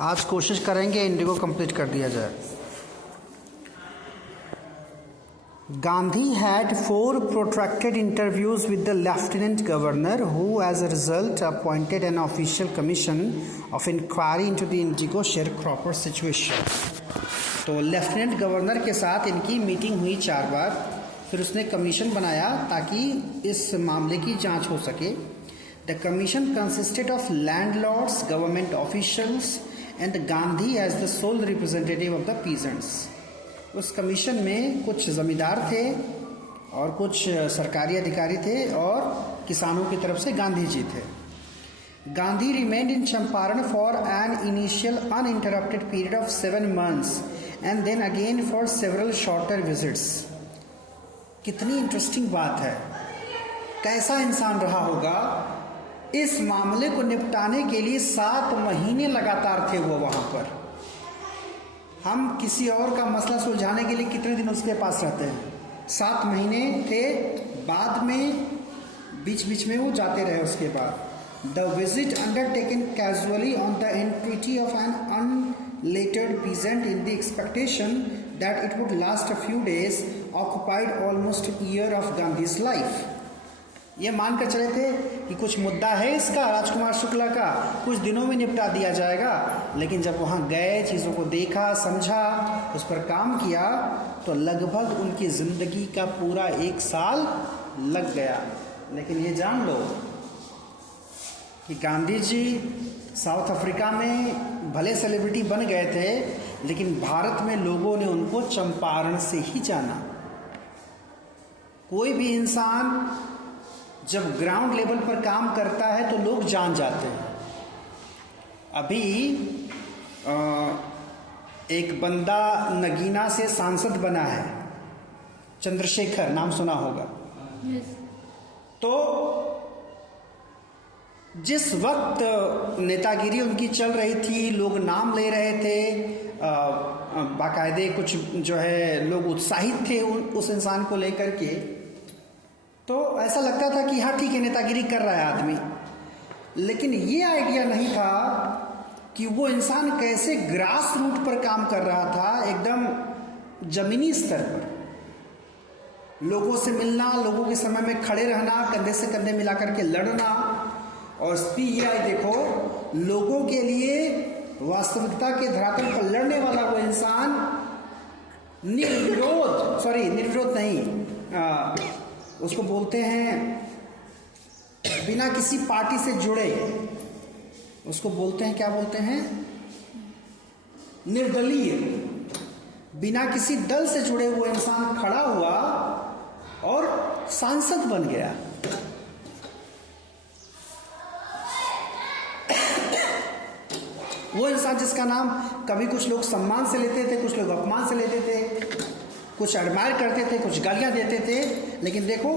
आज कोशिश करेंगे इंडिगो कंप्लीट कर दिया जाए। Gandhi had 4 protracted interviews with the Lieutenant Governor, who as a result appointed an official commission of inquiry into the Indigo sharecropper situation. तो lieutenant governor के साथ इनकी मीटिंग हुई 4 बार, फिर उसने कमीशन बनाया ताकि इस मामले की जांच हो सके। The commission consisted of landlords, government officials and Gandhi as the sole representative of the peasants. उस कमीशन में कुछ ज़मींदार थे और कुछ सरकारी अधिकारी थे और किसानों की तरफ से गांधी जी थे। Gandhi remained in Champaran for an initial uninterrupted period of 7 months and then again for several shorter visits. कितनी इंटरेस्टिंग बात है, कैसा इंसान रहा होगा। इस मामले को निपटाने के लिए 7 महीने लगातार थे वो वहाँ पर। हम किसी और का मसला सुलझाने के लिए कितने दिन उसके पास रहते हैं? 7 महीने थे, बाद में बीच बीच में वो जाते रहे। उसके बाद the visit undertaken casually on the entry of an unlettered peasant in the expectation that it would last a few days occupied almost year of Gandhi's life. ये मानकर चले थे कि कुछ मुद्दा है इसका राजकुमार शुक्ला का, कुछ दिनों में निपटा दिया जाएगा। लेकिन जब वहाँ गए, चीज़ों को देखा, समझा, उस पर काम किया, तो लगभग उनकी ज़िंदगी का पूरा 1 साल लग गया। लेकिन ये जान लो कि गांधी जी साउथ अफ्रीका में भले सेलिब्रिटी बन गए थे, लेकिन भारत में लोगों ने उनको चंपारण से ही जाना। कोई भी इंसान जब ग्राउंड लेवल पर काम करता है तो लोग जान जाते हैं। अभी एक बंदा नगीना से सांसद बना है, चंद्रशेखर, नाम सुना होगा। तो जिस वक्त नेतागिरी उनकी चल रही थी, लोग नाम ले रहे थे, बाकायदे कुछ जो है लोग उत्साहित थे उस इंसान को लेकर के, तो ऐसा लगता था कि हाँ ठीक है, नेतागिरी कर रहा है आदमी। लेकिन ये आइडिया नहीं था कि वो इंसान कैसे ग्रास रूट पर काम कर रहा था, एकदम जमीनी स्तर पर। लोगों से मिलना, लोगों के समय में खड़े रहना, कंधे से कंधे मिला करके लड़ना। और ये देखो, लोगों के लिए वास्तविकता के धरातल पर लड़ने वाला वो इंसान निर्विरोध नहीं, उसको बोलते हैं बिना किसी पार्टी से जुड़े, उसको बोलते हैं, क्या बोलते हैं, निर्दलीय। बिना किसी दल से जुड़े हुए इंसान खड़ा हुआ और सांसद बन गया। वो इंसान जिसका नाम कभी कुछ लोग सम्मान से लेते थे, कुछ लोग अपमान से लेते थे, कुछ एडमायर करते थे, कुछ गालियां देते थे। लेकिन देखो,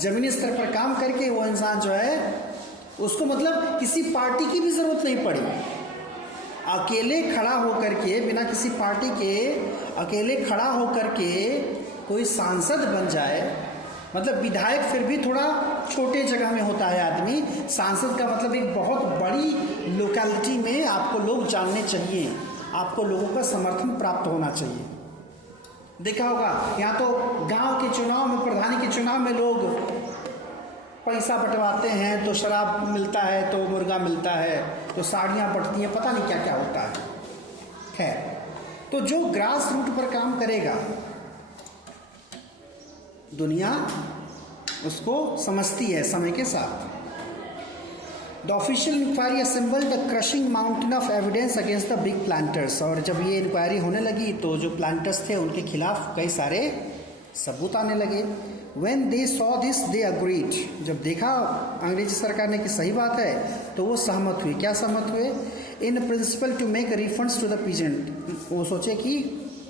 जमीनी स्तर पर काम करके वो इंसान जो है, उसको मतलब किसी पार्टी की भी जरूरत नहीं पड़ी। अकेले खड़ा होकर के, बिना किसी पार्टी के अकेले खड़ा होकर के कोई सांसद बन जाए। मतलब विधायक फिर भी थोड़ा छोटे जगह में होता है आदमी, सांसद का मतलब एक बहुत बड़ी लोकेलिटी में आपको लोग जानने चाहिए, आपको लोगों का समर्थन प्राप्त होना चाहिए। देखा होगा, यहाँ तो गांव के चुनाव में, प्रधानी के चुनाव में लोग पैसा बंटवाते हैं, तो शराब मिलता है, तो मुर्गा मिलता है, तो साड़ियाँ बंटती हैं, पता नहीं क्या क्या होता है। खैर, तो जो ग्रास रूट पर काम करेगा, दुनिया उसको समझती है समय के साथ। The official inquiry assembled the crushing mountain of evidence against the big planters. और जब ये इंक्वायरी होने लगी तो जो प्लांटर्स थे उनके खिलाफ कई सारे सबूत आने लगे। When they saw this they agreed. जब देखा अंग्रेजी सरकार ने कि सही बात है, तो वो सहमत हुई। क्या सहमत हुए? In principle to make refunds to the peasant. वो सोचे कि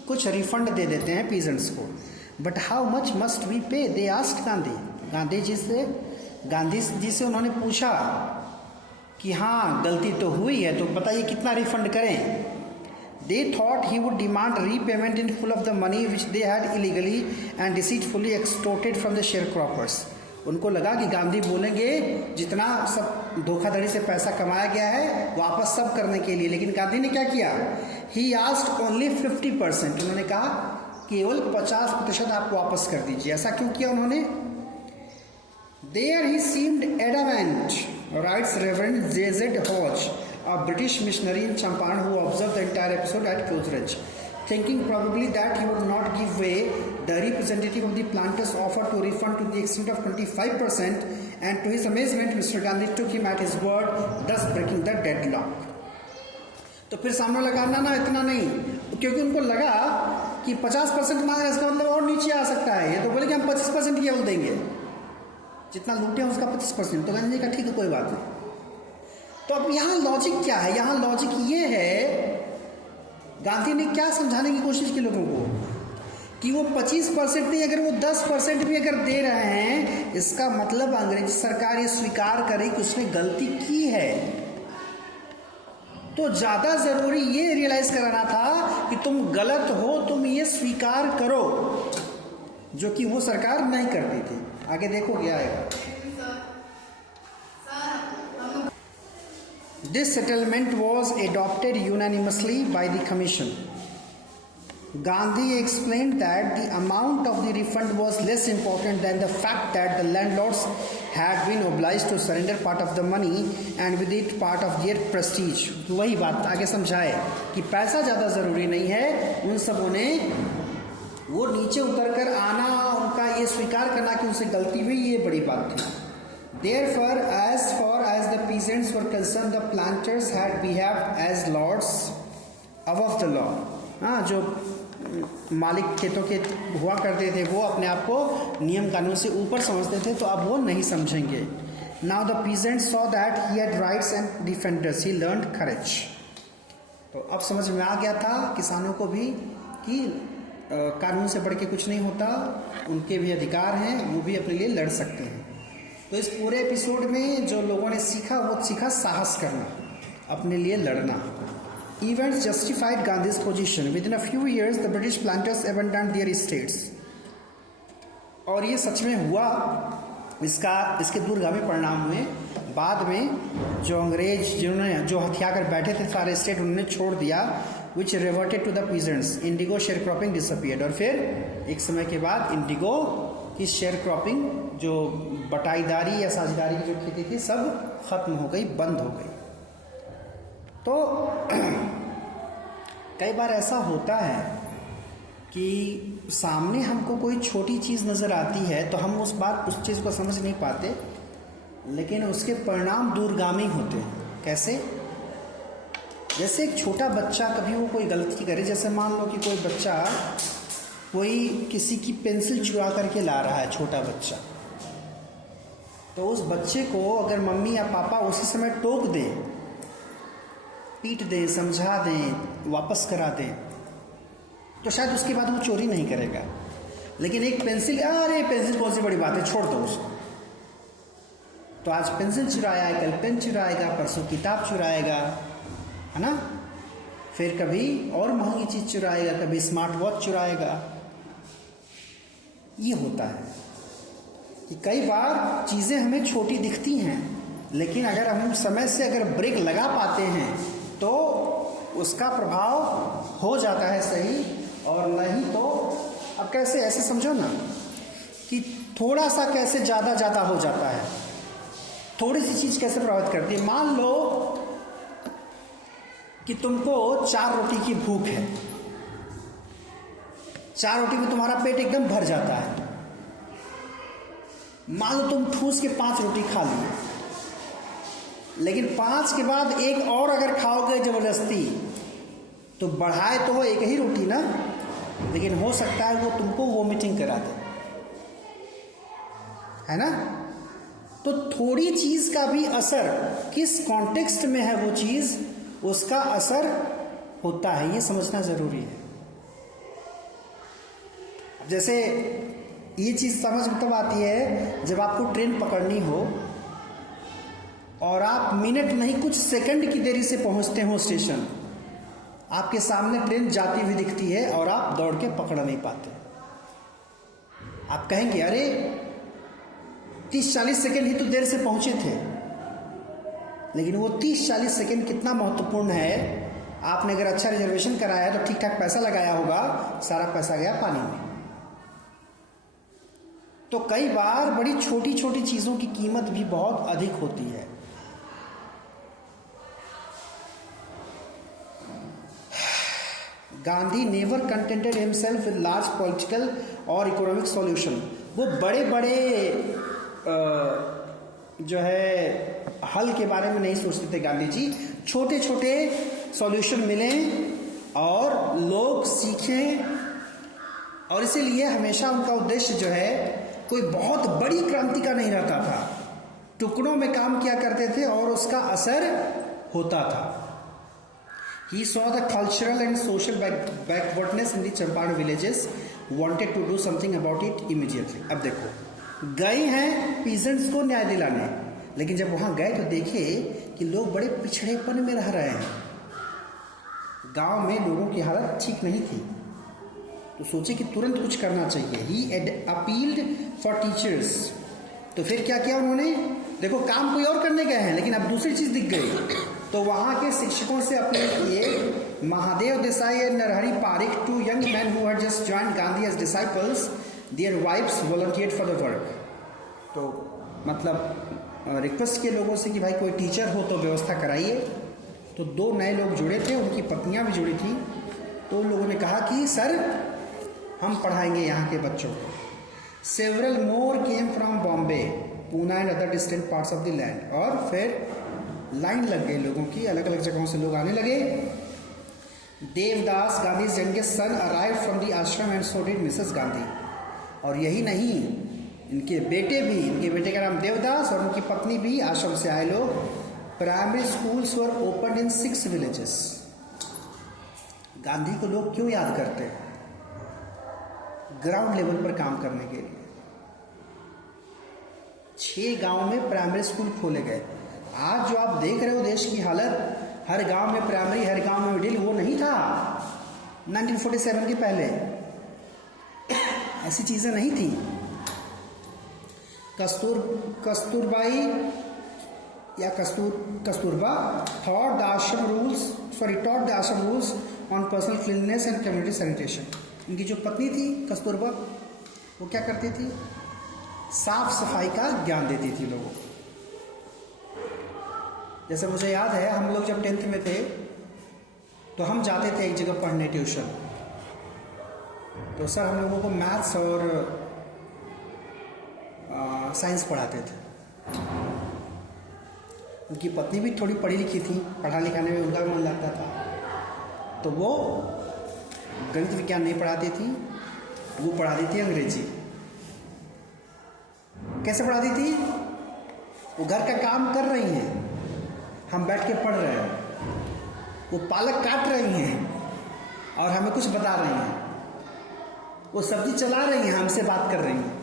कुछ रिफंड दे देते हैं पीजेंट्स को। But how much must we pay, they asked Gandhi. Gandhi ji से उन्होंने पूछा कि हाँ गलती तो हुई है, तो बताइए कितना रिफंड करें। They thought he would demand repayment in full of the money which they had illegally and deceitfully extorted from the sharecroppers. उनको लगा कि गांधी बोलेंगे जितना सब धोखाधड़ी से पैसा कमाया गया है वापस सब करने के लिए। लेकिन गांधी ने क्या किया, ही आस्क्ड ओनली 50%, उन्होंने कहा केवल 50% आप वापस कर दीजिए। ऐसा क्यों किया उन्होंने? There he seemed adamant, writes reverend J Z Hodge, a British missionary in Champaran who observed the entire episode at close range. Thinking probably that he would not give way, the representative of the planters offered to refund to the extent of 25%, and to his amazement, Mr. Gandhi took him at his word, thus breaking the deadlock. तो फिर सामने लगा ना इतना नहीं, क्योंकि उनको लगा कि 50% मांग रहे, इसका मतलब और नीचे आ सकता है। ये तो बोले कि हम 25% केवल देंगे, जितना लूटे हैं उसका 25%। तो गांधी जी का ठीक है, कोई बात नहीं। तो अब यहाँ लॉजिक क्या है? यहाँ लॉजिक ये है, गांधी ने क्या समझाने की कोशिश की लोगों को कि वो 25% नहीं, अगर वो 10% भी अगर दे रहे हैं, इसका मतलब अंग्रेजी सरकार ये स्वीकार करे कि उसने गलती की है। तो ज़्यादा ज़रूरी ये रियलाइज़ कराना था कि तुम गलत हो, तुम ये स्वीकार करो, जो कि वो सरकार नहीं करती थी। आगे देखो क्या आएगा। This settlement was adopted unanimously by the commission. Gandhi explained that the amount of the refund was less important than the fact that the landlords had been obliged to surrender part of the money and with it part of their prestige. तो वही बात आगे समझाए कि पैसा ज़्यादा ज़रूरी नहीं है, उन सबों ने वो नीचे उतर कर आना, उनका ये स्वीकार करना कि उनसे गलती हुई, ये बड़ी बात थी। Therefore, as far as the peasants were concerned, the planters had behaved as lords above the law. हाँ, जो मालिक खेतों के हुआ करते थे वो अपने आप को नियम कानून से ऊपर समझते थे, तो अब वो नहीं समझेंगे। Now the peasants saw that he had rights and defenders. He learned courage. तो अब समझ में आ गया था किसानों को भी कि कानून से बढ़ के कुछ नहीं होता, उनके भी अधिकार हैं, वो भी अपने लिए लड़ सकते हैं। तो इस पूरे एपिसोड में जो लोगों ने सीखा, वो सीखा साहस करना, अपने लिए लड़ना। Events justified Gandhi's position. Within a few years, the British planters abandoned their estates. और ये सच में हुआ, इसके दूरगामी परिणाम हुए। बाद में जो अंग्रेज जिन्होंने जो हथिया कर बैठे थे सारे स्टेट, उन्होंने छोड़ दिया। Which reverted to the peasants. Indigo sharecropping disappeared. और फिर एक समय के बाद इंडिगो की शेयर क्रॉपिंग, जो बटाईदारी या साझेदारी की जो खेती थी, सब खत्म हो गई, बंद हो गई। तो कई बार ऐसा होता है कि सामने हमको कोई छोटी चीज़ नज़र आती है तो हम उस चीज़ को समझ नहीं पाते, लेकिन उसके परिणाम दूरगामी होते हैं। कैसे? जैसे एक छोटा बच्चा कभी वो कोई गलती करे, जैसे मान लो कि कोई बच्चा कोई किसी की पेंसिल चुरा करके ला रहा है, छोटा बच्चा, तो उस बच्चे को अगर मम्मी या पापा उसी समय टोक दें, पीट दें, समझा दें, वापस करा दें, तो शायद उसके बाद वो चोरी नहीं करेगा। लेकिन एक पेंसिल, अरे पेंसिल कौन सी बड़ी बात है, छोड़ दो उसको। तो आज पेंसिल चुराया है, कल पेन चुराएगा, परसों किताब चुराएगा, है ना? फिर कभी और महंगी चीज़ चुराएगा, कभी स्मार्ट वॉच चुराएगा। ये होता है कि कई बार चीज़ें हमें छोटी दिखती हैं, लेकिन अगर हम समय से अगर ब्रेक लगा पाते हैं तो उसका प्रभाव हो जाता है सही, और नहीं तो अब कैसे, ऐसे समझो ना कि थोड़ा सा कैसे ज़्यादा हो जाता है। थोड़ी सी चीज़ कैसे प्रभावित करती है। मान लो कि तुमको 4 रोटी की भूख है, 4 रोटी में तुम्हारा पेट एकदम भर जाता है। मान लो तुम ठूस के 5 रोटी खा लिए, लेकिन 5 के बाद एक और अगर खाओगे ज़बरदस्ती, तो बढ़ाए तो वो एक ही रोटी ना, लेकिन हो सकता है वो तुमको वोमिटिंग करा दे, है ना? तो थोड़ी चीज़ का भी असर, किस कॉन्टेक्स्ट में है वो चीज़, उसका असर होता है, ये समझना ज़रूरी है। जैसे ये चीज़ समझ में तब आती है जब आपको ट्रेन पकड़नी हो और आप मिनट नहीं कुछ सेकंड की देरी से पहुंचते हो स्टेशन, आपके सामने ट्रेन जाती हुई दिखती है और आप दौड़ के पकड़ नहीं पाते। आप कहेंगे अरे 30-40 सेकंड ही तो देर से पहुंचे थे, लेकिन वो 30-40 सेकेंड कितना महत्वपूर्ण है। आपने अगर अच्छा रिजर्वेशन कराया तो ठीक ठाक पैसा लगाया होगा, सारा पैसा गया पानी में। तो कई बार बड़ी छोटी छोटी चीजों की कीमत भी बहुत अधिक होती है। Gandhi never contented himself with large political और इकोनॉमिक सॉल्यूशन। वो बड़े बड़े जो है हल के बारे में नहीं सोचते थे गांधी जी। छोटे छोटे सॉल्यूशन मिले और लोग सीखें, और इसीलिए हमेशा उनका उद्देश्य जो है कोई बहुत बड़ी क्रांति का नहीं रहता था। टुकड़ों में काम किया करते थे और उसका असर होता था। He saw the cultural and social backwardness in the Champaran villages, wanted to do something about it immediately. अब देखो, गए हैं पीजेंट्स को न्याय दिलाने, लेकिन जब वहां गए तो देखे कि लोग बड़े पिछड़ेपन में रह रहे हैं। गांव में लोगों की हालत ठीक नहीं थी, तो सोचे कि तुरंत कुछ करना चाहिए। He had appealed for teachers. तो फिर क्या किया उन्होंने? देखो, काम कोई और करने गए हैं, लेकिन अब दूसरी चीज दिख गई। तो वहां के शिक्षकों से अपील किए। Mahadev Desai and Narhari Parikh, two young men who had just joined Gandhi as disciples, their wives volunteered for the work. तो मतलब रिक्वेस्ट किए लोगों से कि भाई कोई टीचर हो तो व्यवस्था कराइए। तो 2 नए लोग जुड़े थे, उनकी पत्नियां भी जुड़ी थी। तो उन लोगों ने कहा कि सर हम पढ़ाएंगे यहाँ के बच्चों को। Several more came from Bombay, Poona and other distant parts of the land. और फिर लाइन लग गई लोगों की, अलग अलग जगहों से लोग आने लगे। Devdas, Gandhi youngest son, arrived from the ashram and so did Mrs Gandhi. और यही नहीं, इनके बेटे भी, इनके बेटे का नाम देवदास और उनकी पत्नी भी आश्रम से आए लोग। Primary schools were open in 6 villages. Gandhi को लोग क्यों याद करते हैं? ग्राउंड लेवल पर काम करने के लिए 6 गांव में प्राइमरी स्कूल खोले गए। आज जो आप देख रहे हो देश की हालत, हर गांव में प्राइमरी, हर गांव में मिडिल, वो नहीं था 1947 के पहले। ऐसी चीजें नहीं थी। कस्तूरबाई या Kasturba taught the ashram rules on personal cleanliness and community sanitation. इनकी जो पत्नी थी कस्तूरबा, वो क्या करती थी? साफ सफाई का ज्ञान देती थी लोगों को। जैसे मुझे याद है, हम लोग जब 10th में थे तो हम जाते थे एक जगह पढ़ने ट्यूशन। तो सर हम लोगों को मैथ्स और साइंस पढ़ाते थे। उनकी पत्नी भी थोड़ी पढ़ी लिखी थी, पढ़ा लिखाने में उनका मन लगता था। तो वो गणित विज्ञान नहीं पढ़ाती थी, वो पढ़ाती थी अंग्रेजी। कैसे पढ़ाती थी? वो घर का काम कर रही हैं, हम बैठ के पढ़ रहे हैं। वो पालक काट रही हैं और हमें कुछ बता रही हैं। वो सब्जी चला रही हैं, हमसे बात कर रही हैं।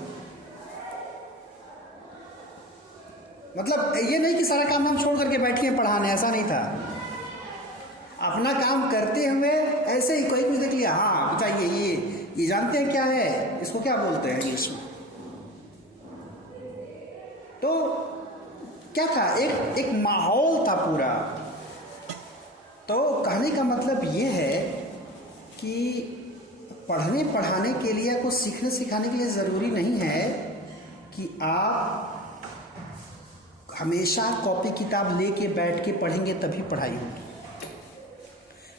मतलब ये नहीं कि सारा काम हम छोड़ करके बैठे हैं पढ़ाने, ऐसा नहीं था। अपना काम करते हुए ऐसे ही कोई कुछ देख लिया, हाँ बताइए ये जानते हैं क्या है, इसको क्या बोलते हैं इंग्लिश में। तो क्या था, एक माहौल था पूरा। तो कहने का मतलब ये है कि पढ़ने पढ़ाने के लिए, कुछ सीखने सिखाने के लिए ज़रूरी नहीं है कि आप हमेशा कॉपी किताब लेके बैठ के पढ़ेंगे तभी पढ़ाई होगी।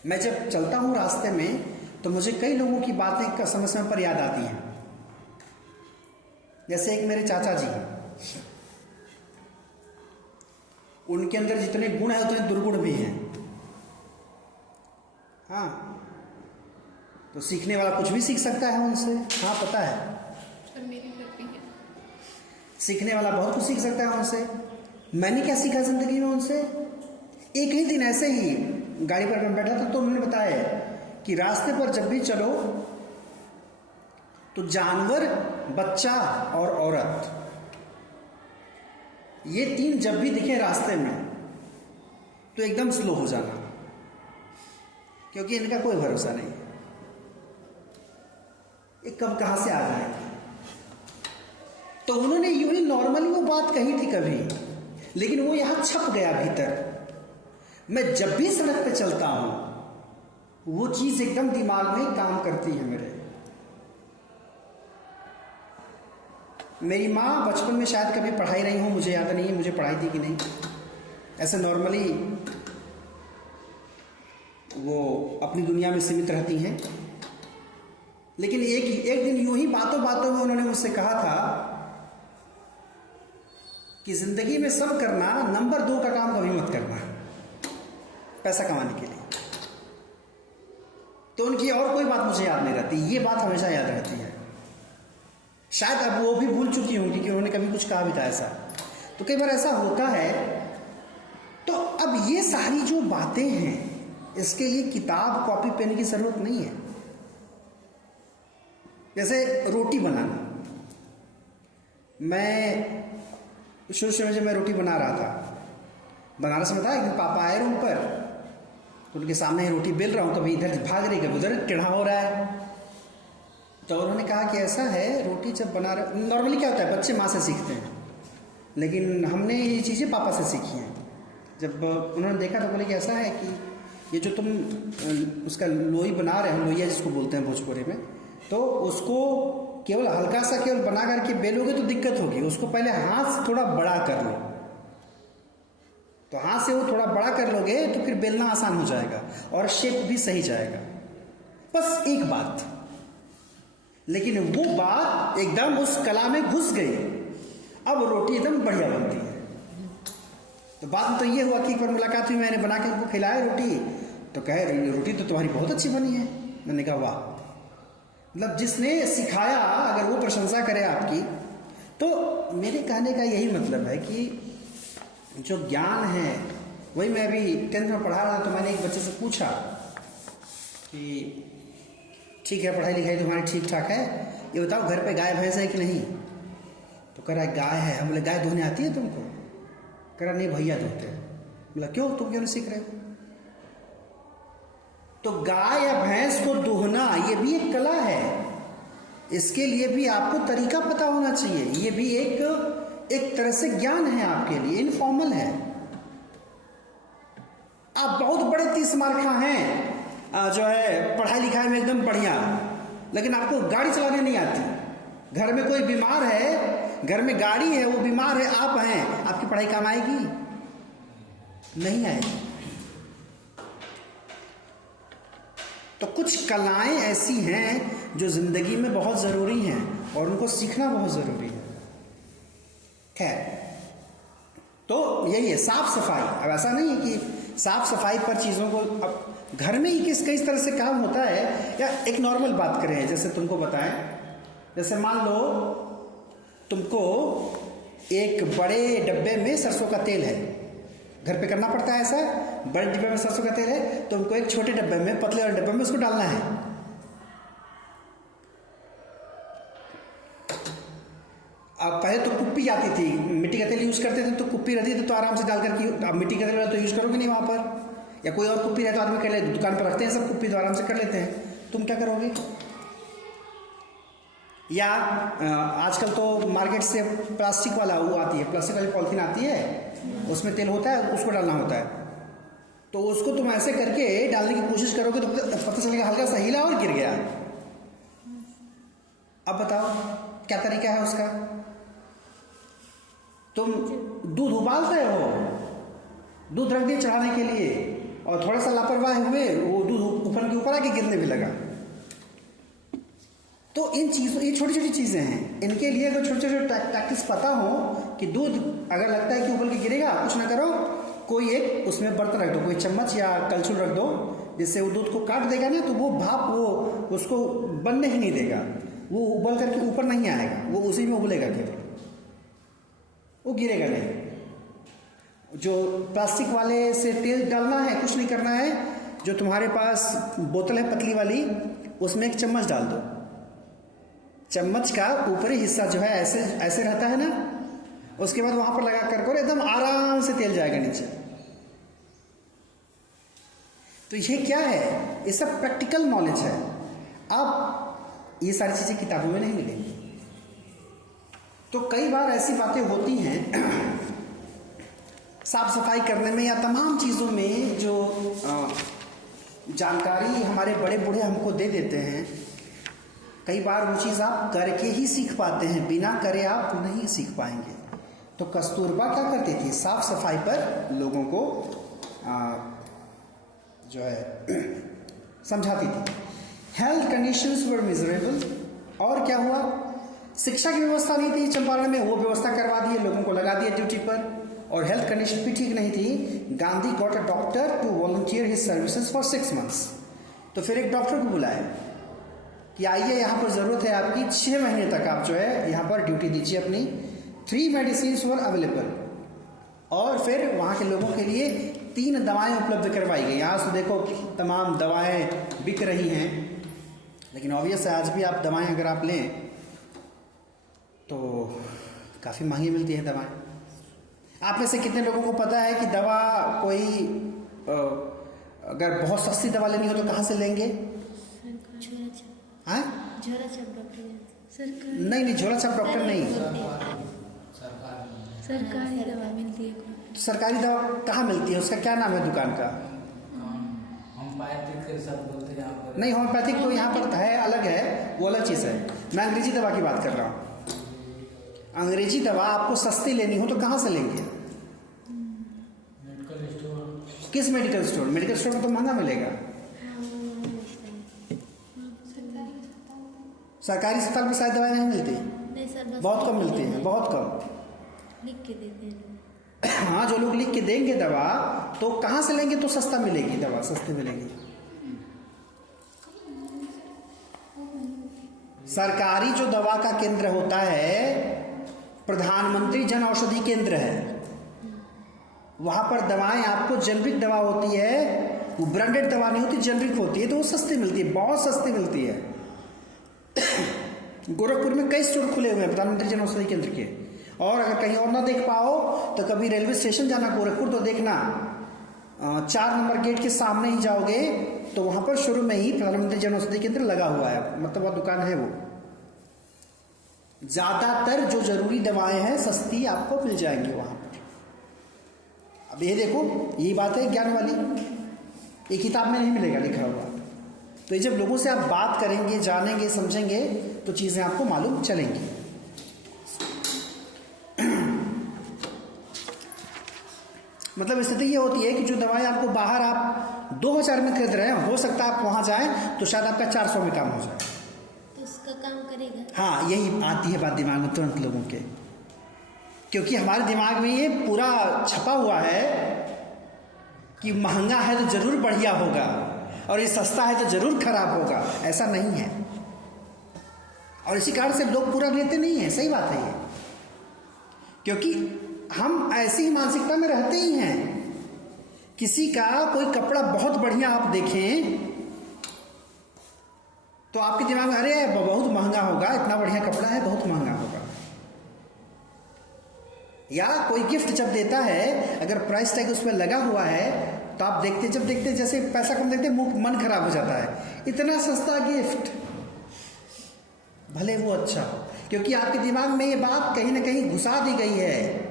मैं जब चलता हूँ रास्ते में तो मुझे कई लोगों की बातें समय समय पर याद आती हैं। जैसे एक मेरे चाचा जी हैं, उनके अंदर जितने गुण हैं उतने दुर्गुण भी हैं। हाँ, तो सीखने वाला कुछ भी सीख सकता है उनसे। हाँ पता है, सीखने वाला बहुत कुछ सीख सकता है उनसे। मैंने क्या सीखा जिंदगी में उनसे? एक ही दिन ऐसे ही गाड़ी पर मैं बैठा था तो उन्होंने बताया कि रास्ते पर जब भी चलो तो जानवर, बच्चा और औरत, ये 3 जब भी दिखे रास्ते में तो एकदम स्लो हो जाना, क्योंकि इनका कोई भरोसा नहीं, ये कब कहां से आ जाएंगे। तो उन्होंने यूं ही नॉर्मली वो बात कही थी कभी, लेकिन वो यहाँ छप गया भीतर। मैं जब भी सड़क पे चलता हूँ वो चीज़ एकदम दिमाग में काम करती है मेरे। मेरी माँ बचपन में शायद कभी पढ़ाई रही हो, मुझे याद नहीं है मुझे पढ़ाई थी कि नहीं। ऐसे नॉर्मली वो अपनी दुनिया में सीमित रहती हैं। लेकिन एक दिन यूं ही बातों बातों में उन्होंने मुझसे कहा था कि जिंदगी में सब करना, नंबर 2 का काम कभी मत करना पैसा कमाने के लिए। तो उनकी और कोई बात मुझे याद नहीं रहती, ये बात हमेशा याद रहती है। शायद अब वो भी भूल चुकी होंगी कि उन्होंने कभी कुछ कहा भी था ऐसा। तो कई बार ऐसा होता है। तो अब ये सारी जो बातें हैं इसके लिए किताब कॉपी पेन की जरूरत नहीं है। जैसे रोटी बनाना, मैं शुरू में जब मैं रोटी बना रहा था, बनारस में था, एक दिन पापा आए रूम पर, तो उनके सामने रोटी बेल रहा हूँ, कभी इधर भाग रही, कभी उधर टेढ़ा हो रहा है। तो उन्होंने कहा कि ऐसा है, रोटी जब बना रहे, नॉर्मली क्या होता है बच्चे माँ से सीखते हैं, लेकिन हमने ये चीज़ें पापा से सीखी हैं। जब उन्होंने देखा तो बोले कि ऐसा है कि ये जो तुम उसका लोई बना रहे हो, लोइया जिसको बोलते हैं भोजपुरी में, तो उसको केवल हल्का सा केवल बना करके बेलोगे तो दिक्कत होगी। उसको पहले हाथ से थोड़ा बड़ा कर लो, तो हाथ से वो थोड़ा बड़ा कर लोगे तो फिर बेलना आसान हो जाएगा और शेप भी सही जाएगा। बस एक बात, लेकिन वो बात एकदम उस कला में घुस गई। अब रोटी एकदम बढ़िया बनती है। तो बात तो ये हुआ कि एक बार मुलाकात हुई, मैंने बना के उनको खिलाया रोटी, तो कहे रोटी तो तुम्हारी बहुत अच्छी बनी है। मैंने कहा वाह, मतलब जिसने सिखाया अगर वो प्रशंसा करे आपकी, तो मेरे कहने का यही मतलब है कि जो ज्ञान है, वही मैं अभी 10th में पढ़ा रहा था, तो मैंने एक बच्चे से पूछा कि ठीक है पढ़ाई लिखाई तुम्हारी ठीक ठाक है, ये बताओ घर पे गाय भैंस है कि नहीं। तो कह रहा है गाय है। हम बोले गाय धोने आती है तुमको? कह रहा नहीं भैया धोते हैं। बोला क्यों, तुम क्यों नहीं सीख रहे हो? तो गाय या भैंस को दोहना ये भी एक कला है, इसके लिए भी आपको तरीका पता होना चाहिए। ये भी एक तरह से ज्ञान है आपके लिए, इनफॉर्मल है। आप बहुत बड़े 30 मार्का हैं, जो है पढ़ाई लिखाई में एकदम बढ़िया, लेकिन आपको गाड़ी चलाने नहीं आती। घर में कोई बीमार है, घर में गाड़ी है, वो बीमार है, आप हैं, आपकी पढ़ाई काम आएगी? नहीं आएगी। तो कुछ कलाएं ऐसी हैं जो जिंदगी में बहुत ज़रूरी हैं और उनको सीखना बहुत ज़रूरी है। खैर, तो यही है साफ सफाई। अब ऐसा नहीं है कि साफ सफाई पर चीज़ों को, अब घर में ही किस तरह से काम होता है। या एक नॉर्मल बात करें, जैसे तुमको बताएं, जैसे मान लो तुमको एक बड़े डब्बे में सरसों का तेल है, घर पे करना पड़ता है ऐसा, बड़े डिब्बे में सरसों का तेल है, तुमको एक छोटे डब्बे में, पतले वाले डब्बे में उसको डालना है। अब पहले तो कुप्पी आती थी, मिट्टी का तेल यूज करते थे, तो कुप्पी रहती थी तो आराम से डाल करके, अब मिट्टी का तेल तो यूज करोगे नहीं वहां पर, या कोई और कुप्पी रहे तो आदमी कर ले, दुकान पर रखते हैं सब कुप्पी, तो आराम से कर लेते हैं। तुम क्या करोगे? या आजकल तो मार्केट से प्लास्टिक वाला वो आती है, प्लास्टिक वाली पॉलिथीन आती है, उसमें तेल होता है, उसको डालना होता है। तो उसको तुम ऐसे करके डालने की कोशिश करोगे तो पता चलेगा हल्का सा हिला और गिर गया। अब बताओ क्या तरीका है उसका? तुम दूध उबालते हो, दूध रख दिए चढ़ाने के लिए, और थोड़ा सा लापरवाह हुए, वो दूध ऊपर के ऊपर आके गिरने भी लगा। तो इन चीज़ों, ये छोटी छोटी चीज़ें हैं, इनके लिए अगर छोटे छोटे टैक्टिक्स पता हो कि दूध अगर लगता है कि उबल के गिरेगा, कुछ ना करो, कोई एक उसमें बर्तन रख दो, कोई चम्मच या कलछुल रख दो, जिससे वो दूध को काट देगा ना, तो वो भाप वो उसको बनने ही नहीं देगा, वो उबल करके ऊपर नहीं आएगा, वो उसी में उबलेगा केवल, वो गिरेगा नहीं। जो प्लास्टिक वाले से तेल डालना है, कुछ नहीं करना है, जो तुम्हारे पास बोतल है पतली वाली, उसमें एक चम्मच डाल दो, चम्मच का ऊपरी हिस्सा जो है ऐसे ऐसे रहता है ना, उसके बाद वहां पर लगा कर करो, एकदम आराम से तेल जाएगा नीचे। तो ये क्या है? ये सब प्रैक्टिकल नॉलेज है। अब ये सारी चीजें किताबों में नहीं मिलेंगी। तो कई बार ऐसी बातें होती हैं साफ सफाई करने में या तमाम चीज़ों में जो जानकारी हमारे बड़े बूढ़े हमको दे देते हैं, कई बार वो चीज़ आप करके ही सीख पाते हैं, बिना करे आप नहीं सीख पाएंगे। तो कस्तूरबा क्या करती थी, साफ सफाई पर लोगों को जो है समझाती थी। हेल्थ कंडीशंस वर मिजरेबल, और क्या हुआ, शिक्षा की व्यवस्था नहीं थी चंपारण में, वो व्यवस्था करवा दी, लोगों को लगा दिया ड्यूटी पर, और हेल्थ कंडीशन भी ठीक नहीं थी। Gandhi got a doctor to volunteer his services for 6 months। तो फिर एक डॉक्टर को बुलाया कि आइए यहाँ पर ज़रूरत है आपकी, 6 महीने तक आप जो है यहाँ पर ड्यूटी दीजिए अपनी। 3 medicines वर अवेलेबल, और फिर वहाँ के लोगों के लिए 3 दवाएं उपलब्ध करवाई गई। आज तो देखो तमाम दवाएं बिक रही हैं, लेकिन ऑब्वियस है आज भी आप दवाएं अगर आप लें तो काफ़ी महंगी मिलती है दवाएं। आप में से कितने लोगों को पता है कि दवा कोई अगर बहुत सस्ती दवा लेनी हो तो कहाँ से लेंगे? हाँ, नहीं, झोला छाप डॉक्टर नहीं, सरकारी दवा मिलती है। सरकारी दवा कहाँ मिलती है, उसका क्या नाम है दुकान का? नहीं, होम्योपैथिक तो यहाँ पर है, अलग है, वो अलग चीज़ है। मैं अंग्रेजी दवा की बात कर रहा हूँ। अंग्रेजी दवा आपको सस्ती लेनी हो तो कहाँ से लेंगे? Medical store. किस मेडिकल स्टोर? मेडिकल स्टोर में तो महंगा मिलेगा। सरकारी अस्पताल में शायद दवाएं नहीं मिलती, नहीं सर, बहुत कम मिलती है, बहुत कम लिख के देते हैं। हाँ, जो लोग लिख के देंगे दवा तो कहाँ से लेंगे तो सस्ता मिलेगी, दवा सस्ती मिलेगी। सरकारी जो दवा का केंद्र होता है प्रधानमंत्री जन औषधि केंद्र है, वहां पर दवाएं आपको जेनरिक दवा होती है, वो ब्रांडेड दवा नहीं होती, जेनरिक होती है, तो वो सस्ती मिलती है, बहुत सस्ती मिलती है। गोरखपुर में कई स्टोर खुले हुए हैं प्रधानमंत्री जन औषधि केंद्र के, और अगर कहीं और ना देख पाओ तो कभी रेलवे स्टेशन जाना गोरखपुर तो देखना, 4 नंबर गेट के सामने ही जाओगे तो वहां पर शुरू में ही प्रधानमंत्री जन औषधि केंद्र लगा हुआ है, मतलब वह दुकान है। वो ज्यादातर जो जरूरी दवाएं हैं सस्ती आपको मिल जाएंगी वहां पर। अब ये देखो, यही बात है ज्ञान वाली, ये किताब में नहीं मिलेगा लिखा हुआ। तो ये जब लोगों से आप बात करेंगे, जानेंगे, समझेंगे तो चीजें आपको मालूम चलेंगी। मतलब स्थिति ये होती है कि जो दवाएं आपको बाहर आप 2000 में खरीद रहे हैं, हो सकता है आप वहां जाएं तो शायद आपका 400 में काम हो जाए, तो उसका काम करेगा। हाँ, यही आती है बात दिमाग में तुरंत लोगों के, क्योंकि हमारे दिमाग में ये पूरा छपा हुआ है कि महंगा है तो जरूर बढ़िया होगा और ये सस्ता है तो जरूर खराब होगा। ऐसा नहीं है, और इसी कारण से लोग पूरा लेते नहीं है। सही बात है ये, क्योंकि हम ऐसी मानसिकता में रहते ही हैं। किसी का कोई कपड़ा बहुत बढ़िया आप देखें तो आपके दिमाग में अरे बहुत महंगा होगा, इतना बढ़िया कपड़ा है, बहुत महंगा होगा। या कोई गिफ्ट जब देता है, अगर प्राइस टैग उसमें लगा हुआ है तो आप देखते, जब देखते जैसे पैसा कम देखते मन खराब हो जाता है, इतना सस्ता गिफ्ट, भले वो अच्छा हो, क्योंकि आपके दिमाग में ये बात कहीं ना कहीं घुसा दी गई है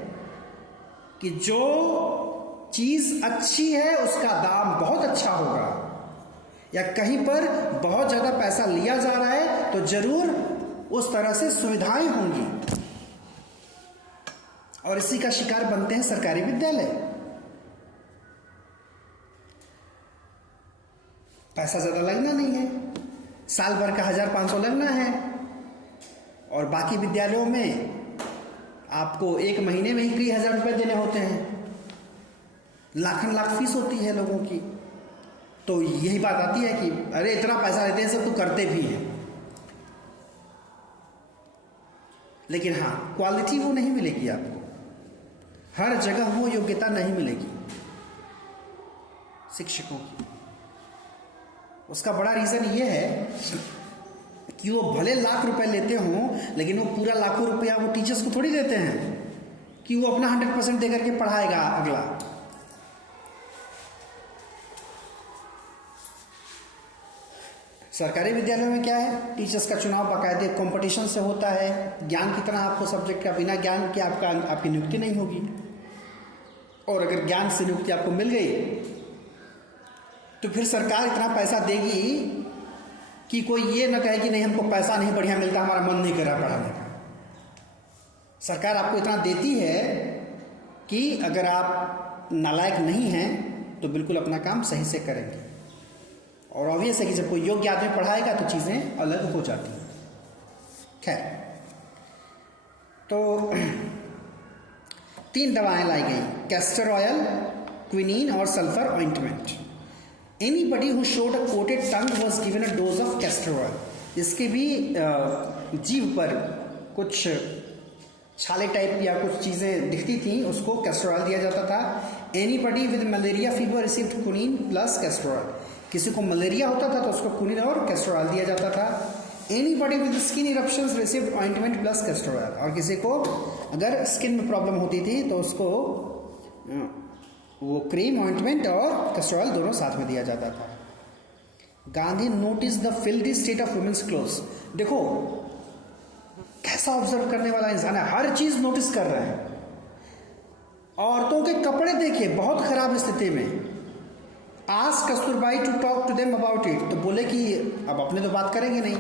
कि जो चीज अच्छी है उसका दाम बहुत अच्छा होगा, या कहीं पर बहुत ज्यादा पैसा लिया जा रहा है तो जरूर उस तरह से सुविधाएं होंगी। और इसी का शिकार बनते हैं सरकारी विद्यालय। पैसा ज्यादा लगना नहीं है, साल भर का 1500 लगना है, और बाकी विद्यालयों में आपको 1 महीने में ही कई हजार रुपए देने होते हैं, लाखन लाख फीस होती है लोगों की। तो यही बात आती है कि अरे इतना पैसा लेते हैं सब तो करते भी हैं, लेकिन हाँ क्वालिटी वो नहीं मिलेगी आपको, हर जगह वो योग्यता नहीं मिलेगी शिक्षकों की। उसका बड़ा रीजन ये है कि वो भले लाख रुपए लेते हों, लेकिन वो पूरा लाखों रुपया वो टीचर्स को थोड़ी देते हैं कि वो अपना 100% देकर के पढ़ाएगा अगला। सरकारी विद्यालयों में क्या है, टीचर्स का चुनाव बाकायदे कंपटीशन से होता है। ज्ञान कितना आपको सब्जेक्ट का, बिना ज्ञान के आपकी नियुक्ति नहीं होगी। और अगर ज्ञान से नियुक्ति आपको मिल गई तो फिर सरकार इतना पैसा देगी कि कोई ये ना कहे कि नहीं हमको पैसा नहीं बढ़िया मिलता, हमारा मन नहीं कर रहा पढ़ाने का। सरकार आपको इतना देती है कि अगर आप नालायक नहीं हैं तो बिल्कुल अपना काम सही से करेंगे। और ऑब्वियस है कि जब कोई योग्य आदमी पढ़ाएगा तो चीज़ें अलग हो जाती हैं। खैर, तो 3 दवाएं लाई गई, कैस्टर ऑयल, क्विनीन और sulphur ointment. Anybody who showed a coated tongue was given a dose of castor oil. जिसके भी जीभ पर कुछ छाले टाइप या कुछ चीज़ें दिखती थी उसको कैस्टर ऑयल दिया जाता था। Anybody with malaria fever received quinine plus castor oil. किसी को मलेरिया होता था तो उसको क्विनीन और कैस्टर ऑयल दिया जाता था। Anybody with skin eruptions received ointment plus castor oil. और किसी को अगर स्किन में प्रॉब्लम होती थी तो उसको वो क्रीम, ऑइंटमेंट और कैस्टर ऑयल दोनों साथ में दिया जाता था। Gandhi notice the filthy state of women's clothes. देखो कैसा ऑब्जर्व करने वाला इंसान है, हर चीज नोटिस कर रहा है। औरतों के कपड़े देखिए बहुत खराब स्थिति में। Ask Kasturbai to talk to them about it. तो बोले कि अब अपने तो बात करेंगे नहीं।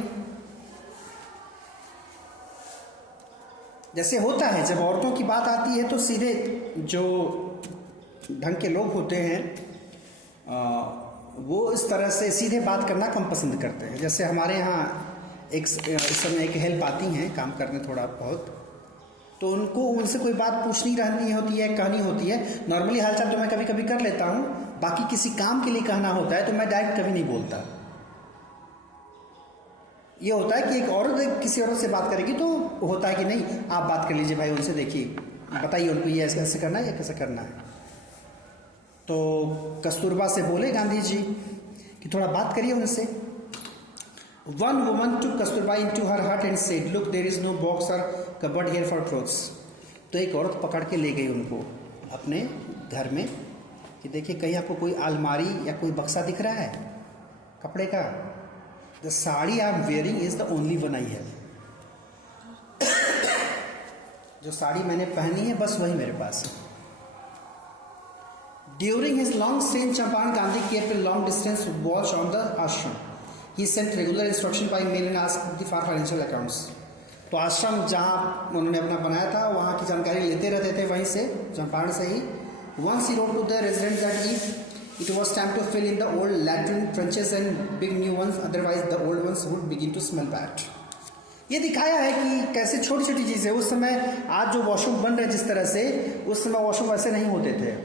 जैसे होता है जब औरतों की बात आती है तो सीधे जो ढंग के लोग होते हैं वो इस तरह से सीधे बात करना कम पसंद करते हैं। जैसे हमारे यहाँ इस समय एक हेल्प आती हैं काम करने थोड़ा बहुत, तो उनको उनसे कोई बात पूछनी रहनी होती है, कहनी होती है। नॉर्मली हालचाल तो मैं कभी कभी कर लेता हूँ, बाकी किसी काम के लिए कहना होता है तो मैं डायरेक्ट कभी नहीं बोलता। ये होता है कि एक औरत किसी औरत से बात करेगी तो होता है कि नहीं आप बात कर लीजिए भाई उनसे, देखिए बताइए उनको ये ऐसे करना है या कैसे करना है। तो कस्तूरबा से बोले गांधी जी कि थोड़ा बात करिए उनसे। One woman took Kasturba into her hut and said, "Look, there is no box or cupboard here for clothes." तो एक औरत पकड़ के ले गई उनको अपने घर में कि देखिए कहीं आपको कोई अलमारी या कोई बक्सा दिख रहा है कपड़े का। The sari I am wearing is the only one I have. जो साड़ी मैंने पहनी है बस वही मेरे पास है। During his long stay in Champaran, Gandhi kept a long distance watch on the ashram. He sent regular instruction by mail and asked for financial accounts. तो आश्रम जहाँ उन्होंने अपना बनाया था वहाँ की जानकारी लेते रहते थे वहीं से, चंपारण से ही। Once he wrote to the residents that if it was time to fill in the old latrine trenches and big new ones, otherwise the old ones would begin to smell bad. ये दिखाया है कि कैसे छोटी छोटी चीज़ें उस समय, आज जो वॉशरूम बन रहे जिस तरह से, उस समय वॉशरूम वैसे नहीं होते थे।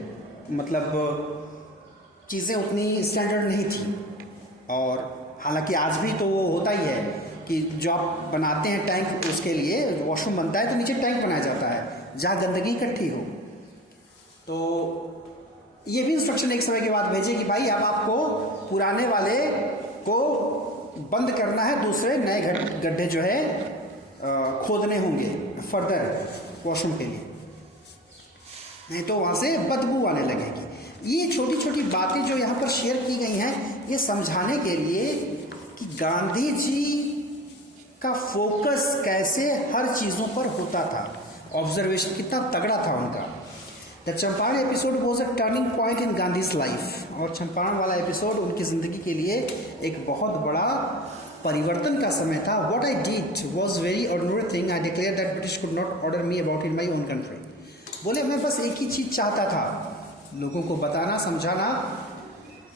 मतलब चीज़ें उतनी स्टैंडर्ड नहीं थी। और हालांकि आज भी तो वो होता ही है कि जो आप बनाते हैं टैंक, उसके लिए वॉशरूम बनता है तो नीचे टैंक बनाया जाता है जहाँ गंदगी इकट्ठी हो। तो ये भी इंस्ट्रक्शन एक समय के बाद भेजे कि भाई अब आपको पुराने वाले को बंद करना है, दूसरे नए गड्ढे जो है खोदने होंगे फर्दर वॉशरूम के लिए, नहीं तो वहाँ से बदबू आने लगेगी। ये छोटी छोटी बातें जो यहाँ पर शेयर की गई हैं ये समझाने के लिए कि गांधी जी का फोकस कैसे हर चीज़ों पर होता था, ऑब्जर्वेशन कितना तगड़ा था उनका। The Champaran episode was a turning point in Gandhi's life. और चंपारण वाला एपिसोड उनकी ज़िंदगी के लिए एक बहुत बड़ा परिवर्तन का समय था। What I did was very ordinary thing. I declare that British could not order me about in my own country. बोले मैं बस एक ही चीज़ चाहता था, लोगों को बताना, समझाना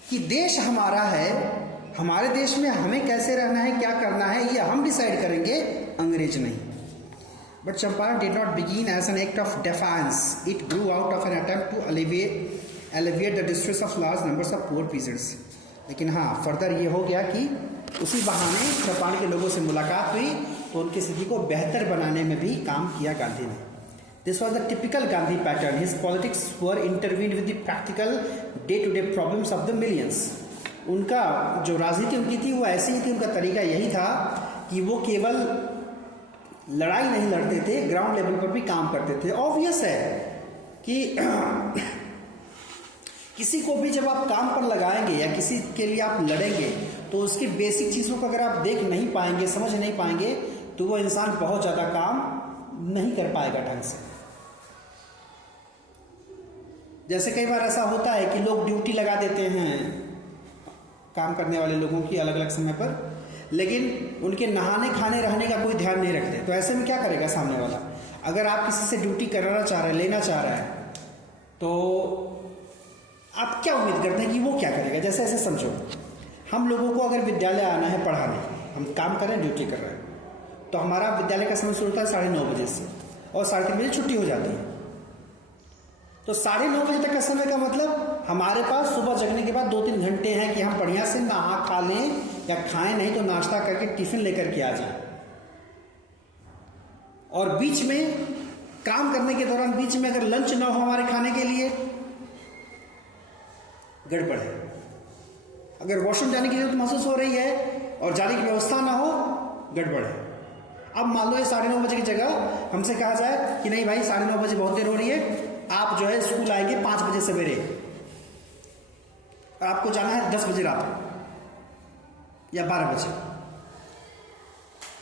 कि देश हमारा है, हमारे देश में हमें कैसे रहना है, क्या करना है, ये हम डिसाइड करेंगे, अंग्रेज नहीं। But Champaran did not begin as an act of defence, it grew out of an attempt to alleviate the distress of large numbers of poor peasants. लेकिन हाँ, फर्दर ये हो गया कि उसी बहाने चंपारण के लोगों से मुलाकात हुई तो उनकी स्थिति को बेहतर बनाने में भी काम किया गांधी ने। This was the typical Gandhi pattern. His politics were intervened with the practical day-to-day problems of the millions. उनका जो राजनीति उनकी थी वो ऐसी ही थी, उनका तरीका यही था कि वो केवल लड़ाई नहीं लड़ते थे, ग्राउंड लेवल पर भी काम करते थे। ऑब्वियस है कि किसी को भी जब आप काम पर लगाएंगे या किसी के लिए आप लड़ेंगे तो उसकी बेसिक चीज़ों को अगर आप देख नहीं पाएंगे, समझ नहीं पाएंगे, तो वो इंसान बहुत ज़्यादा काम नहीं कर पाएगा ढंग से। जैसे कई बार ऐसा होता है कि लोग ड्यूटी लगा देते हैं काम करने वाले लोगों की अलग अलग समय पर, लेकिन उनके नहाने खाने रहने का कोई ध्यान नहीं रखते। तो ऐसे में क्या करेगा सामने वाला? अगर आप किसी से ड्यूटी कराना चाह रहे हैं, लेना चाह रहा है, तो आप क्या उम्मीद करते हैं कि वो क्या करेगा? जैसे ऐसे समझो, हम लोगों को अगर विद्यालय आना है पढ़ाने, हम काम कर रहे हैं, ड्यूटी कर रहे हैं, तो हमारा विद्यालय का समय शुरू होता है 9:30 बजे से और 3:30 बजे छुट्टी हो जाती है। तो 9:30 बजे तक का समय का मतलब हमारे पास सुबह जगने के बाद 2-3 घंटे हैं कि हम बढ़िया से नहा खा लें, या खाएं नहीं तो नाश्ता करके टिफिन लेकर के आ जाएं। और बीच में काम करने के दौरान बीच में अगर लंच ना हो हमारे खाने के लिए, गड़बड़ है। अगर वॉशरूम जाने की जरूरत महसूस हो रही है और जाने की व्यवस्था ना हो, गड़बड़ है। अब मान लो ये 9:30 बजे की जगह हमसे कहा जाए कि नहीं भाई 9:30 बजे बहुत देर हो रही है, आप जो है स्कूल आएंगे 5 बजे सवेरे और आपको जाना है 10 बजे रात को या 12 बजे,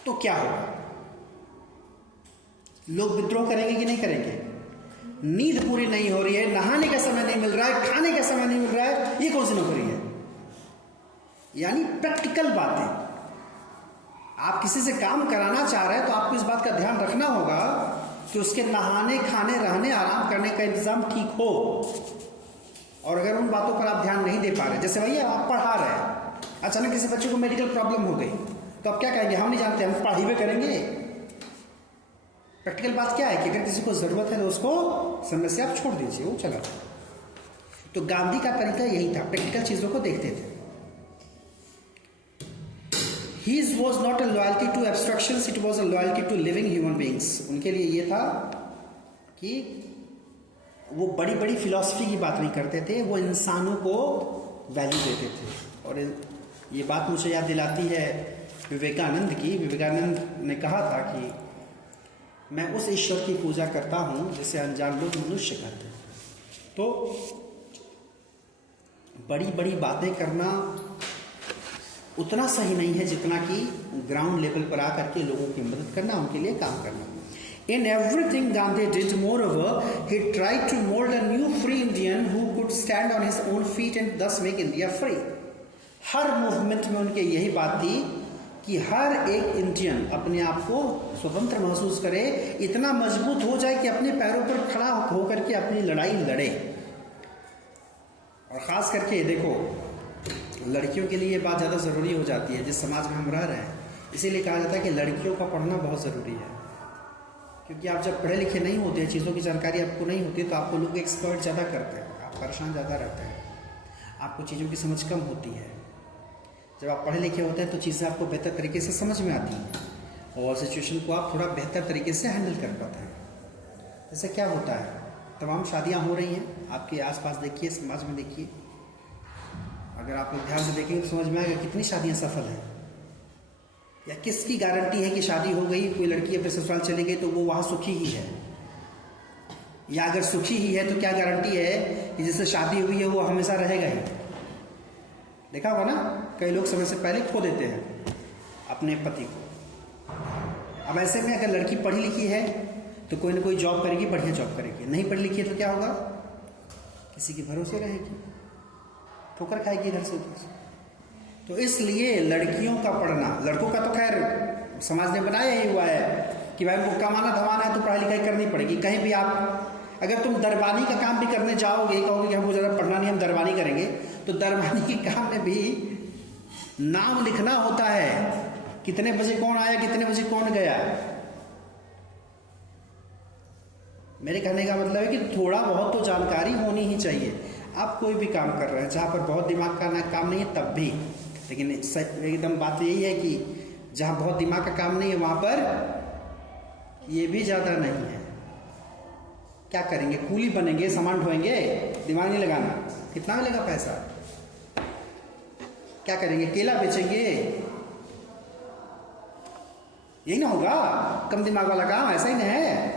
तो क्या होगा? लोग विद्रोह करेंगे कि नहीं करेंगे? नींद पूरी नहीं हो रही है, नहाने का समय नहीं मिल रहा है, खाने का समय नहीं मिल रहा है, ये कौन सी नौकरी है? यानी प्रैक्टिकल बातें। आप किसी से काम कराना चाह रहे हैं तो आपको इस बात का ध्यान रखना होगा कि उसके नहाने खाने रहने आराम करने का इंतजाम ठीक हो। और अगर उन बातों पर आप ध्यान नहीं दे पा रहे, जैसे भैया आप पढ़ा रहे हैं, अचानक किसी बच्चे को मेडिकल प्रॉब्लम हो गई, तो आप क्या कहेंगे? हम नहीं जानते, हम पढ़ाई भी करेंगे। प्रैक्टिकल बात क्या है कि अगर किसी को जरूरत है तो उसको समय से आप छोड़ दीजिए, वो चला। तो गांधी का तरीका यही था, प्रैक्टिकल चीजों को देखते थे। His was not a loyalty to abstractions, it was a loyalty to living human beings. उनके लिए ये था कि वो बड़ी बड़ी फिलॉसफी की बात नहीं करते थे, वो इंसानों को वैल्यू देते थे। और ये बात मुझे याद दिलाती है विवेकानंद की। विवेकानंद ने कहा था कि मैं उस ईश्वर की पूजा करता हूँ जिसे अनजान लोग मनुष्य कहते हैं। तो बड़ी बड़ी बातें करना उतना सही नहीं है जितना कि ग्राउंड लेवल पर आकर के लोगों की मदद करना, उनके लिए काम करना। In everything Gandhi did, moreover, he tried to mold a new free Indian who could stand on his own feet and thus make India free. Her movement में उनके यही बात थी कि हर एक इंडियन अपने आप को स्वतंत्र महसूस करे, इतना मजबूत हो जाए कि अपने पैरों पर खड़ा होकर के अपनी लड़ाई लड़े। और ख़ास करके देखो, लड़कियों के लिए ये बात ज़्यादा ज़रूरी हो जाती है जिस समाज में हम रह रहे हैं। इसीलिए कहा जाता है कि लड़कियों का पढ़ना बहुत ज़रूरी है, क्योंकि आप जब पढ़े लिखे नहीं होते, चीज़ों की जानकारी आपको नहीं होती, तो आपको लोग एक्सपर्ट ज़्यादा करते हैं, आप परेशान ज़्यादा रहते हैं, आपको चीज़ों की समझ कम होती है। जब आप पढ़े लिखे होते हैं तो चीज़ें आपको बेहतर तरीके से समझ में आती हैं और सिचुएशन को आप थोड़ा बेहतर तरीके से हैंडल कर पाते हैं। जैसे क्या होता है, तमाम शादियाँ हो रही हैं, आपके आसपास देखिए, समाज में देखिए, अगर आप लोग ध्यान से देखेंगे तो समझ में आएगा कितनी शादियाँ सफल हैं। या किसकी गारंटी है कि शादी हो गई, कोई लड़की अपने ससुराल चली गई तो वो वहाँ सुखी ही है? या अगर सुखी ही है तो क्या गारंटी है कि जिससे शादी हुई है वो हमेशा रहेगा ही? देखा होगा ना, कई लोग समय से पहले खो देते हैं अपने पति को। अब ऐसे में अगर लड़की पढ़ी लिखी है तो कोई ना कोई जॉब करेगी, बढ़िया जॉब करेगी। नहीं पढ़ी लिखी है तो क्या होगा? किसी के भरोसे रहेगी, ठोकर खाएगी इधर से उधर से। तो इसलिए लड़कियों का पढ़ना, लड़कों का तो खैर समाज ने बनाया ही हुआ है कि भाई उनको कमाना धमाना है तो पढ़ाई लिखाई करनी पड़ेगी। कहीं भी आप अगर तुम दरबानी का काम भी करने जाओगे, कहोगे कि हमको ज़्यादा पढ़ना नहीं, हम दरबानी करेंगे, तो दरबानी के काम में भी नाम लिखना होता है, कितने बजे कौन आया, कितने बजे कौन गया। मेरे कहने का मतलब है कि थोड़ा बहुत तो जानकारी होनी ही चाहिए। आप कोई भी काम कर रहे हैं जहाँ पर बहुत दिमाग का काम नहीं है तब भी, लेकिन एकदम बात यही है कि जहाँ बहुत दिमाग का काम नहीं है वहाँ पर ये भी ज़्यादा नहीं है। क्या करेंगे? कूली बनेंगे, सामान ढोएंगे, दिमाग नहीं लगाना। कितना मिलेगा पैसा? क्या करेंगे? केला बेचेंगे? यही ना होगा कम दिमाग वाला काम, ऐसा ही ना है।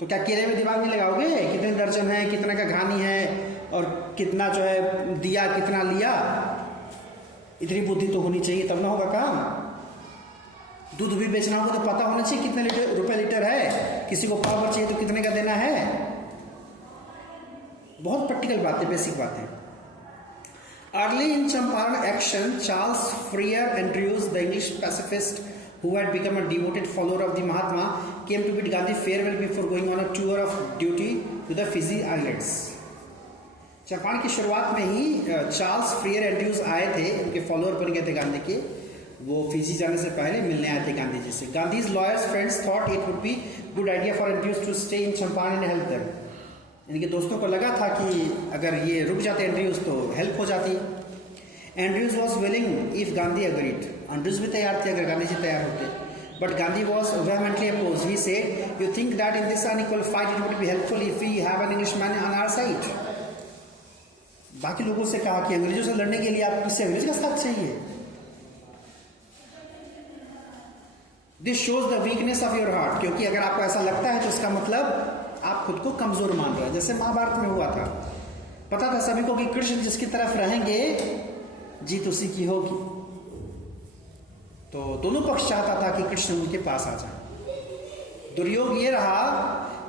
तो क्या केले में दिमाग नहीं लगाओगे? कितने दर्जन है, कितना का घानी है और कितना जो है दिया, कितना लिया, इतनी बुद्धि तो होनी चाहिए, तब ना होगा काम। दूध भी बेचना होगा तो पता होना चाहिए कितने रुपए लीटर है, किसी को पाव चाहिए तो कितने का देना है। बहुत प्रैक्टिकल बातें, बेसिक बातें। Early in Champaran action, Charles Freer Andrews, the English pacifist who had become a devoted follower of the Mahatma, came to bid Gandhi farewell before going on a tour of duty to the Fiji Islands. Champaran की शुरुआत में ही Charles Freer Andrews आए थे, उनके follower बन गए थे गांधी के। वो फिजी जाने से पहले मिलने आए थे गांधी जी से। Gandhi's lawyers friends thought it would be good idea for Andrews to stay in Champaran and help them. इनके दोस्तों को लगा था कि अगर ये रुक जाते एंड्रयूज तो हेल्प हो जाती। Andrews was willing if Gandhi agreed, Andrews भी तैयार थे अगर गांधी जी तैयार होते, but Gandhi was vehemently opposed. He said, "You think that in this unequal fight it would be helpful if we have an Englishman on our side?" बाकी लोगों से कहा कि अंग्रेजों से लड़ने के लिए आपको किसी अंग्रेज का साथ चाहिए। This shows the weakness of your heart, क्योंकि अगर आपको ऐसा लगता है तो इसका मतलब आप खुद को कमजोर मान रहे हैं। जैसे महाभारत में हुआ था, पता था सभी को कि कृष्ण जिसकी तरफ रहेंगे जीत उसी की होगी, तो दोनों पक्ष चाहता था कि कृष्ण उनके पास आ जाए। दुर्योग ये रहा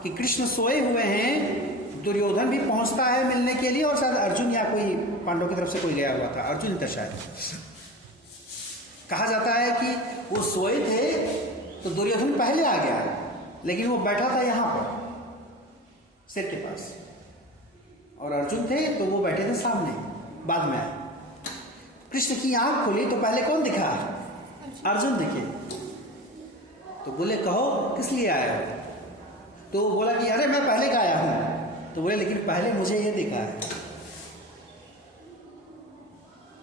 कि कृष्ण सोए हुए हैं, दुर्योधन भी पहुंचता है मिलने के लिए, और शायद अर्जुन या कोई पांडव की तरफ से कोई गया हुआ था, अर्जुन था शायद। कहा जाता है कि वो सोए थे तो दुर्योधन पहले आ गया, लेकिन वो बैठा था यहां पर सिर के पास, और अर्जुन थे तो वो बैठे थे सामने, बाद में आए। कृष्ण की आंख खुली तो पहले कौन दिखा? अर्जुन दिखे। तो बोले कहो किस लिए आया हो? तो बोला कि अरे मैं पहले का आया हूं। तो बोले लेकिन पहले मुझे ये दिखा है।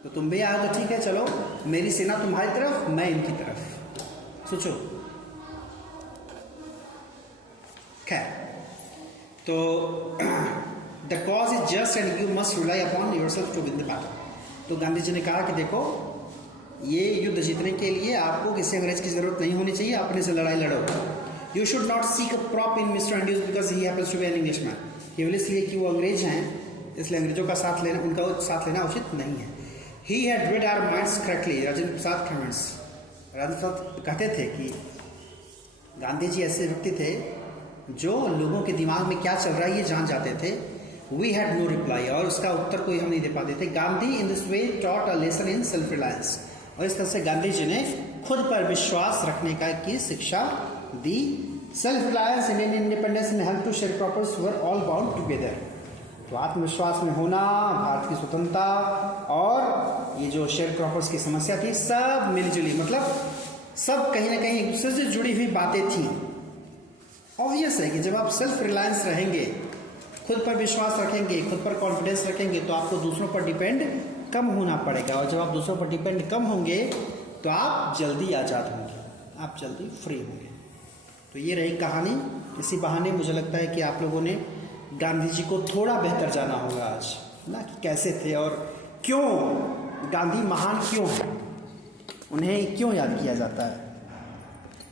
तो तुम भी आए तो ठीक है, चलो मेरी सेना तुम्हारी तरफ, मैं इनकी तरफ। सोचो। खैर, तो the cause is just and you must rely upon yourself to win the battle. तो गांधी जी ने कहा कि देखो, ये युद्ध जीतने के लिए आपको किसी अंग्रेज की जरूरत नहीं होनी चाहिए, अपने से लड़ाई लड़ो। You should not seek a prop in mister Andrews because he happens to be an Englishman. केवल इसलिए कि वो अंग्रेज हैं, इसलिए अंग्रेजों का साथ लेना, उनका साथ लेना उचित नहीं है। He had read our minds correctly, Rajendra Prasad comments. Rajendra Prasad कहते थे कि गांधी जी ऐसे व्यक्ति थे जो लोगों के दिमाग में क्या चल रहा है ये जान जाते थे। वी हैड नो रिप्लाई, और उसका उत्तर कोई हम नहीं दे पाते थे। Gandhi in this way taught a lesson in self reliance, और इस तरह से गांधी जी ने खुद पर विश्वास रखने का की शिक्षा दी। सेल्फ रिलायंस, इंडियन इंडिपेंडेंस में help to share proper were all bound together. तो आत्मविश्वास में होना, भारत की स्वतंत्रता और ये जो शेयर प्रॉपर्स की समस्या थी, सब मिलजुली, मतलब सब कहीं ना कहीं एक दूसरे से जुड़ी हुई बातें थी। ऑब्वियस है कि जब आप सेल्फ रिलायंस रहेंगे, खुद पर विश्वास रखेंगे, खुद पर कॉन्फिडेंस रखेंगे, तो आपको दूसरों पर डिपेंड कम होना पड़ेगा, और जब आप दूसरों पर डिपेंड कम होंगे तो आप जल्दी आज़ाद होंगे, आप जल्दी फ्री होंगे। तो ये रही कहानी। इसी बहाने मुझे लगता है कि आप लोगों ने गांधी जी को थोड़ा बेहतर जाना होगा आज, ना कि कैसे थे और क्यों गांधी महान क्यों हैं, उन्हें क्यों याद किया जाता है।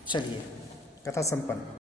चलिए, कथा संपन्न।